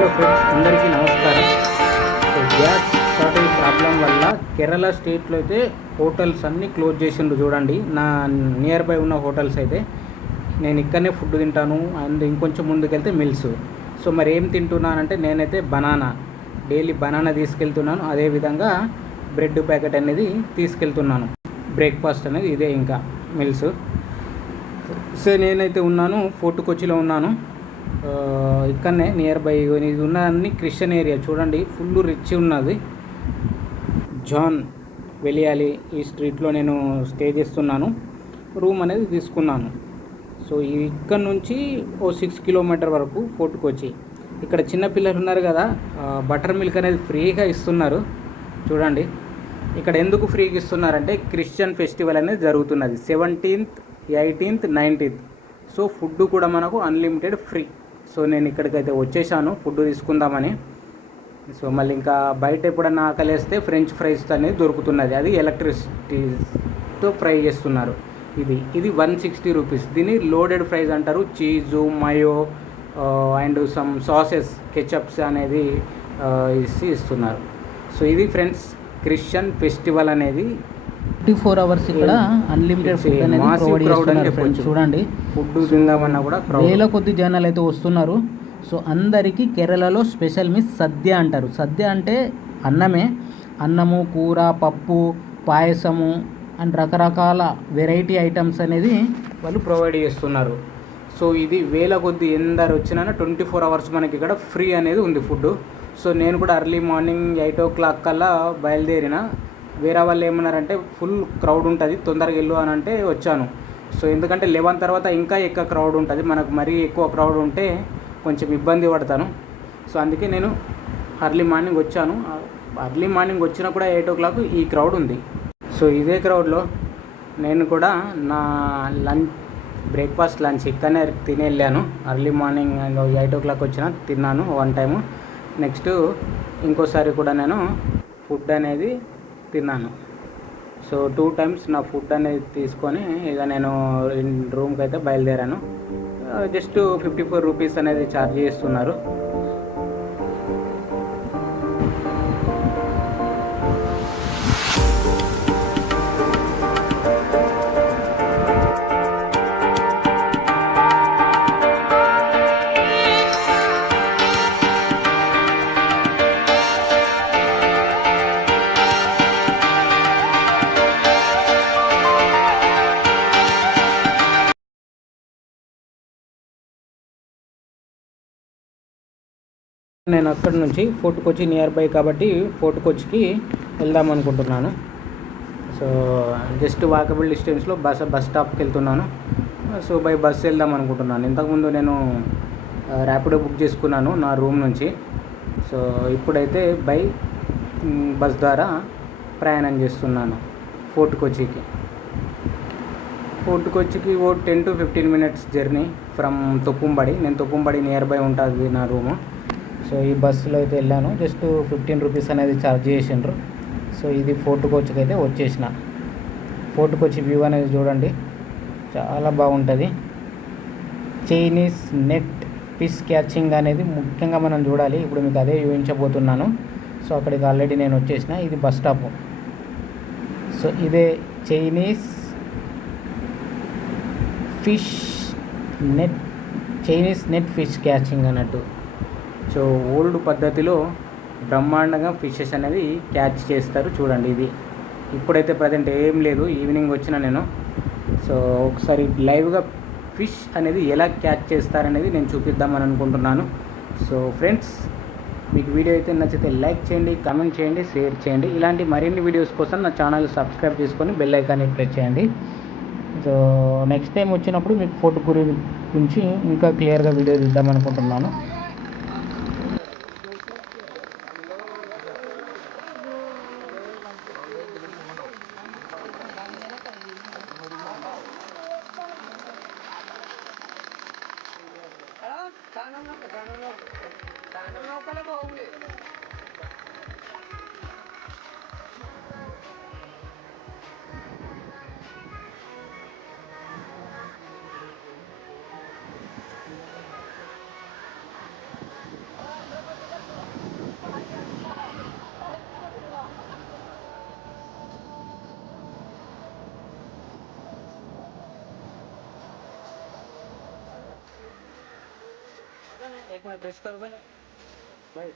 Hello friends, అందరికీ నమస్కారం. So gas shortage problem వల్ల కేరళ స్టేట్లో అయితే హోటల్స్ అన్నీ క్లోజ్ చేసిండ్రు. చూడండి, నా నియర్ బై ఉన్న హోటల్స్ అయితే నేను ఇక్కడనే ఫుడ్ తింటాను. అండ్ ఇంకొంచెం ముందుకెళ్తే మిల్స్. సో మరి ఏం తింటున్నానంటే నేనైతే డైలీ బనానా తీసుకెళ్తున్నాను. అదేవిధంగా బ్రెడ్ ప్యాకెట్ అనేది తీసుకెళ్తున్నాను. బ్రేక్ఫాస్ట్ అనేది ఇదే, ఇంకా మిల్స్. సో నేనైతే ఉన్నాను ఫోర్ట్ కొచ్చిలో ఉన్నాను. ఇక్కడనే నియర్ బై ఇది ఉన్న అన్ని క్రిస్టియన్ ఏరియా. చూడండి, ఫుల్ రిచ్ ఉన్నది. జాన్ వెలియాలి ఈ స్ట్రీట్లో నేను స్టే చేస్తున్నాను. రూమ్ అనేది తీసుకున్నాను. సో ఇక్కడ నుంచి 6 కిలోమీటర్ వరకు ఫోర్ట్ కొచ్చి. ఇక్కడ చిన్నపిల్లలు ఉన్నారు కదా, బటర్ మిల్క్ అనేది ఫ్రీగా ఇస్తున్నారు. చూడండి, ఇక్కడ ఎందుకు ఫ్రీగా ఇస్తున్నారంటే క్రిస్టియన్ ఫెస్టివల్ అనేది జరుగుతున్నది 17th, 18th, 19th. So food కూడా మనకు అన్లిమిటెడ్ ఫ్రీ. సో నేను ఇక్కడికైతే వచ్చేసాను ఫుడ్ తీసుకుందామని. సో మళ్ళీ ఇంకా బయట ఎప్పుడన్నా ఆకలేస్తే ఫ్రెంచ్ ఫ్రైస్ అనేది దొరుకుతున్నది. అది ఎలక్ట్రిసిటీతో ఫ్రై చేస్తున్నారు. ఇది 160 రూపీస్. దీన్ని లోడెడ్ ఫ్రైస్ అంటారు. Cheese, mayo and some sauces, ketchups అనేది ఇస్తున్నారు. సో ఇది ఫ్రెండ్స్, క్రిస్టియన్ ఫెస్టివల్ అనేది 24 hours ఇక్కడ అన్లిమిటెడ్ ఫుడ్ అనేది ప్రొవైడ్ చేస్తున్నారు ఫ్రెండ్స్. చూడండి, ఫుడ్ తిందామన్నా కూడా వేల కొద్ది జనాలు అయితే వస్తున్నారు. సో అందరికీ కేరళలో స్పెషల్ మీన్స్ సద్య అంటారు. సద్య అంటే అన్నము, కూర, పప్పు, పాయసము అండ్ రకరకాల వెరైటీ ఐటమ్స్ అనేది వాళ్ళు ప్రొవైడ్ చేస్తున్నారు. సో ఇది వేల కొద్ది ఎందరు వచ్చినా 24 hours మనకి ఇక్కడ ఫ్రీ అనేది ఉంది ఫుడ్. సో నేను కూడా ఎర్లీ మార్నింగ్ 8 o'clock కల్లా బయలుదేరిన. వేరే వాళ్ళు ఏమన్నారంటే ఫుల్ క్రౌడ్ ఉంటుంది, తొందరగా వెళ్ళు అని అంటే వచ్చాను. సో ఎందుకంటే 11 తర్వాత ఇంకా ఎక్కువ క్రౌడ్ ఉంటుంది. మనకు మరీ ఎక్కువ క్రౌడ్ ఉంటే కొంచెం ఇబ్బంది పడతాను. సో అందుకే నేను ఎర్లీ మార్నింగ్ వచ్చాను. ఎర్లీ మార్నింగ్ వచ్చినా కూడా 8 o'clock ఈ క్రౌడ్ ఉంది. సో ఇదే క్రౌడ్లో నేను కూడా నా బ్రేక్ఫాస్ట్, లంచ్ ఇక్కడనే తిని వెళ్ళాను. ఎర్లీ మార్నింగ్ 8 o'clock వచ్చిన తిన్నాను 1 time. నెక్స్ట్ ఇంకోసారి కూడా నేను ఫుడ్ అనేది తిన్నాను. సో 2 times నా ఫుడ్ అనేది తీసుకొని ఇక నేను రూమ్కి అయితే బయలుదేరాను. జస్ట్ 54 రూపీస్ అనేది ఛార్జ్ చేస్తున్నారు. నేను అక్కడి నుంచి ఫోర్ట్ కొచ్చి నియర్ బై కాబట్టి ఫోర్ట్ కొచ్చికి వెళ్దాం అనుకుంటున్నాను. సో జస్ట్ వాకబుల్ డిస్టెన్స్లో బస్ స్టాప్కి వెళ్తున్నాను. సో బై బస్ వెళ్దాం అనుకుంటున్నాను. ఇంతకుముందు నేను ర్యాపిడో బుక్ చేసుకున్నాను నా రూమ్ నుంచి. సో ఇప్పుడైతే బస్ ద్వారా ప్రయాణం చేస్తున్నాను ఫోర్ట్ కొచ్చికి. ఫోర్ట్ కొచ్చికి 10 to 15 minutes journey from Thoppumpady. నేను తొప్పుంబడి నియర్ బై ఉంటుంది నా రూము. సో ఈ బస్సులో అయితే వెళ్ళాను. జస్ట్ 15 రూపీస్ అనేది ఛార్జ్ చేసిండ్రు. సో ఇది ఫోర్ట్ కొచ్చికి అయితే వచ్చేసిన. ఫోర్ట్ కొచ్చి వ్యూ అనేది చూడండి, చాలా బాగుంటుంది. చైనీస్ నెట్ ఫిష్ క్యాచింగ్ అనేది ముఖ్యంగా మనం చూడాలి. ఇప్పుడు మీకు అదే చూపించబోతున్నాను. సో అక్కడికి ఆల్రెడీ నేను వచ్చేసిన. ఇది బస్ స్టాప్. సో ఇదే చైనీస్ నెట్ ఫిష్ క్యాచింగ్ అన్నట్టు. సో ఓల్డ్ పద్ధతిలో బ్రహ్మాండంగా ఫిషెస్ అనేది క్యాచ్ చేస్తారు. చూడండి, ఇది ఇప్పుడైతే ప్రజెంట్ ఏం లేదు. ఈవినింగ్ వచ్చిన నేను. సో ఒకసారి లైవ్గా ఫిష్ అనేది ఎలా క్యాచ్ చేస్తారనేది నేను చూపిద్దామని అనుకుంటున్నాను. సో ఫ్రెండ్స్, మీకు వీడియో అయితే నచ్చితే లైక్ చేయండి, కామెంట్ చేయండి, షేర్ చేయండి. ఇలాంటి మరిన్ని వీడియోస్ కోసం నా ఛానల్ సబ్స్క్రైబ్ చేసుకొని బెల్ ఐకాన్ని ప్రెస్ చేయండి. సో నెక్స్ట్ టైం వచ్చినప్పుడు మీకు ఫోటో గురించి ఇంకా క్లియర్గా వీడియో తీద్దామనుకుంటున్నాను. एक मिनट प्रेस करो भाई भाई